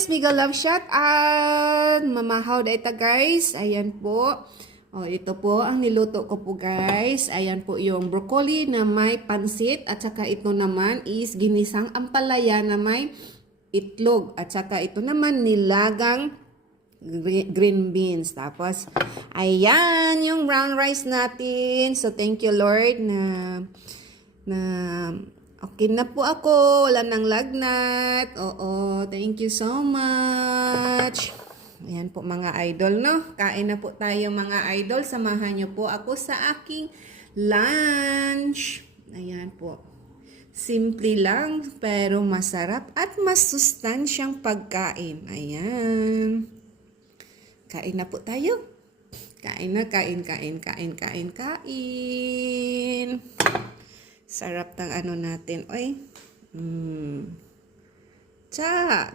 guys, mega love shot at mamahaw da ita guys. Ayan po. Oh, ito po ang niluto ko po guys. Ayan po yung broccoli na may pansit at saka ito naman is ginisang ampalaya na may itlog at saka ito naman nilagang green beans. Tapos ayan yung brown rice natin. So thank you Lord na okay na po ako. Wala nang lagnat. Oo, thank you so much. Ayan po mga idol, no? Kain na po tayo mga idol. Samahan niyo po ako sa aking lunch. Ayan po. Simple lang, pero masarap at masustansyang pagkain. Ayan. Kain na po tayo. Kain na, kain. Sarap ng ano natin. Oy. Tsa.